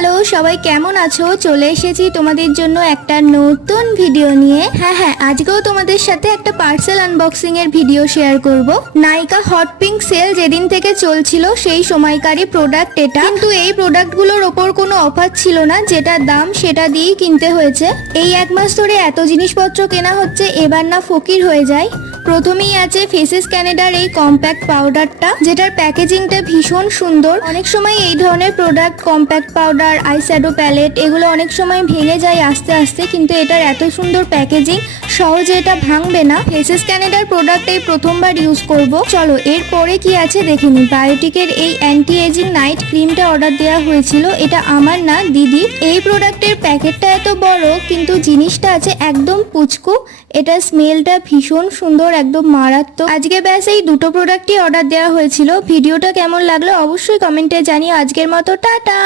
Hello সবাই কেমন আছো? চলে এসেছি তোমাদের জন্য একটা নতুন ভিডিও নিয়ে। হ্যাঁ, আজকেও তোমাদের সাথে একটা পার্সেল আনবক্সিং এর ভিডিও শেয়ার করব। নাইকা হট পিঙ্ক সেল যেদিন থেকে চলছিল সেই সময়কারী প্রোডাক্ট এটা, কিন্তু এই প্রোডাক্টগুলোর ওপর কোনো অফার ছিল না, যেটা দাম সেটা দিয়েই কিনতে হয়েছে। এই এক মাস ধরে এত জিনিসপত্র কেনা হচ্ছে, এবার না ফকির হয়ে যায়। প্রথমেই আছে ফেসেস ক্যানাডার এই কম্প্যাক্ট পাউডারটা, যেটার প্যাকেজিংটা ভীষণ সুন্দর। অনেক সময় এই ধরনের product compact powder, eyeshadow palette এগুলো অনেক সময় ভেঙে যায় আস্তে আস্তে, কিন্তু এটার এত সুন্দর প্যাকেজিং, সহজে এটা ভাঙবে না। ফেসেস ক্যানাডার প্রোডাক্ট এই প্রথমবার ইউজ করব। চলো এরপরে কি আছে দেখে নিই। বায়োটিকের এই অ্যান্টি এজিং নাইট ক্রিমটা অর্ডার দেওয়া হয়েছিল, এটা আমার না দিদি। এই প্রোডাক্টের প্যাকেটটা এত বড়, কিন্তু জিনিসটা আছে একদম পুচকু। এটা স্মেলটা ভীষণ সুন্দর, একদম মারাত্মক। আজকে ব্যাস এই দুটো প্রোডাক্টই অর্ডার দেওয়া হয়েছিল। ভিডিওটা কেমন লাগলো অবশ্যই কমেন্টে জানিও। আজকের মতো টাটা।